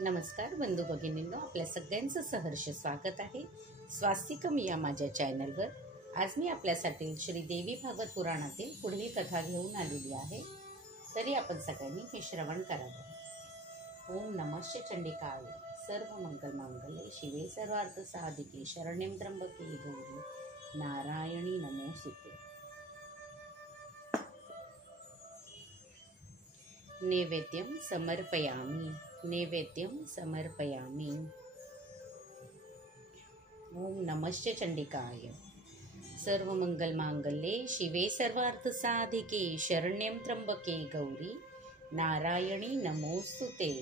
नमस्कार बंधू भगिनींनो, आपल्या सगळ्यांचं सहर्ष स्वागत आहे स्वास्तिकम या माझ्या चॅनलवर। आज मी आपल्यासाठी श्री देवी भागवत पुराणातील पुढील कथा घेऊन आलेली आहे, तरी आपण सगळ्यांनी हे श्रवण करावे। ओम नमः चंडिकाय सर्व मंगल मांगल्ये शिवे सर्वार्थ साधिके शरण्यं त्र्यंबके गौरी नारायणी नमोस्तुते। नैवेद्यं समर्पयामि नैवेद्यं समर्पयामि। ओम नमः चंडिकाय सर्व मंगल मांगल्ये शिवे सर्वार्थ साधिके शरण्यं त्र्यंबके गौरी नारायणी नमोस्तुते।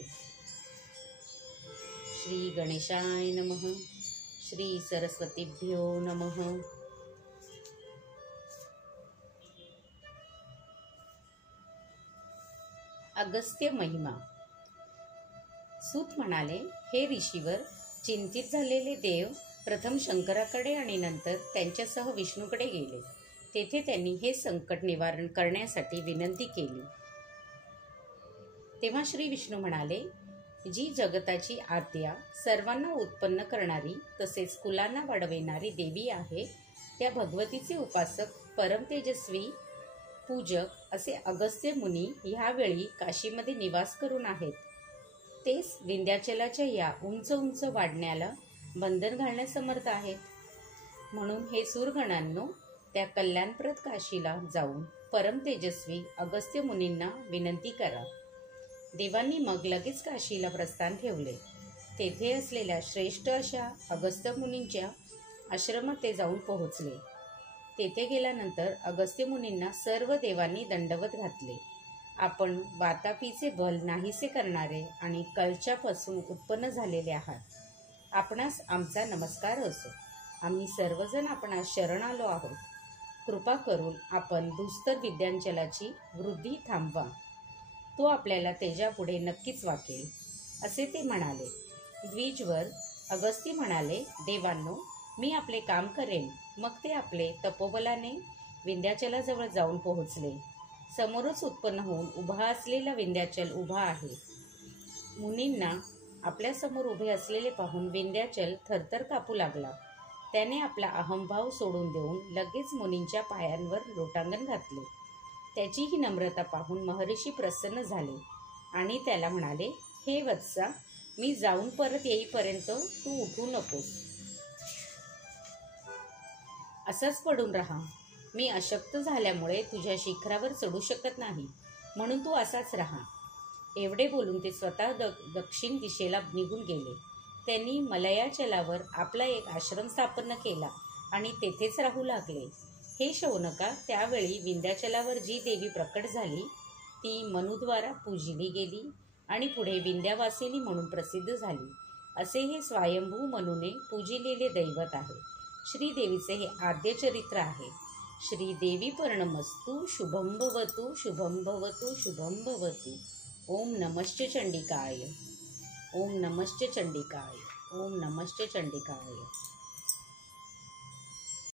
श्री गणेशाय नमः। श्री सरस्वतीभ्यो नमः। अगस्त्य महिमा। सूत म्हणाले, हे ऋषीवर, चिंतित झालेले देव प्रथम शंकराकडे आणि नंतर त्यांच्यासह विष्णूकडे गेले। तेथे त्यांनी हे संकट निवारण करण्यासाठी विनंती केली। तेव्हा श्री विष्णू म्हणाले, जी जगताची आद्या, सर्वांना उत्पन्न करणारी तसेच कुलांना वाढविणारी देवी आहे, त्या भगवतीचे उपासक परमतेजस्वी पूजक असे अगस्त्य मुनी ह्यावेळी काशीमध्ये निवास करून आहेत। तेच विंध्याचलाच्या या उंच उंच वाढण्याला बंधन घालण्यास समर्थ आहेत। म्हणून हे सूरगणांनो, त्या कल्याणप्रद काशीला जाऊन परमतेजस्वी अगस्त्य मुनींना विनंती करा। देवांनी मग लगेच काशीला प्रस्थान ठेवले। तेथे असलेल्या श्रेष्ठ अशा अगस्त्य मुनींच्या आश्रमात ते जाऊन पोहोचले। तेथे गेल्यानंतर अगस्त्य मुनींना सर्व देवांनी दंडवत घातले। आपण वातापीचे बल नाहीसे करणारे आणि कलचापासून उत्पन्न झालेले आहात। आपणास आमचा नमस्कार असो। आम्ही सर्वजण आपणास शरण आलो आहोत। कृपा करून आपण दुस्तर विद्यांचलाची वृद्धी थांबवा। तो आपल्याला तेजापुढे नक्कीच वाकेल, असे ते म्हणाले। द्विजवर अगस्त्य म्हणाले, देवांनो, मी आपले काम करेन। मग ते आपले तपोबलाने विंध्याचलाजवळ जाऊन पोहोचले। समोरच उत्पन्न होऊन उभा असलेला विंध्याचल उभा आहे। मुनींना आपल्यासमोर उभे असलेले पाहून विंध्याचल थरथर कापू लागला। त्याने आपला अहंभाव सोडून देऊन लगेच मुनींच्या पायांवर लोटांगण घातले। त्याची ही नम्रता पाहून महर्षी प्रसन्न झाले आणि त्याला म्हणाले, हे वत्सा, मी जाऊन परत येईपर्यंत तू उठू नकोस, असाच पडून राहा। मी अशक्त झाल्यामुळे तुझ्या शिखरावर चढू शकत नाही, म्हणून तू असाच राहा। एवढे बोलून ते स्वतः दक्षिण दिशेला निघून गेले। त्यांनी मलयाचलावर आपला एक आश्रम स्थापन केला आणि तेथेच राहू लागले। हे शौनका, त्यावेळी विंध्याचलावर जी देवी प्रकट झाली ती मनुद्वारा पूजिली गेली आणि पुढे विंध्यावासिनी म्हणून प्रसिद्ध झाली, असे हे स्वयंभू मनुने पूजिलेले दैवत आहे। श्रीदेवीचे हे आद्य चरित्र आहे। श्रीदेवी पर्णमस्तु शुभं भवतु शुभं भवतु शुभं भवतु। ओम नमः चंडिकाय ओम नमः चंडिकाय ओम नमः चंडिकाय।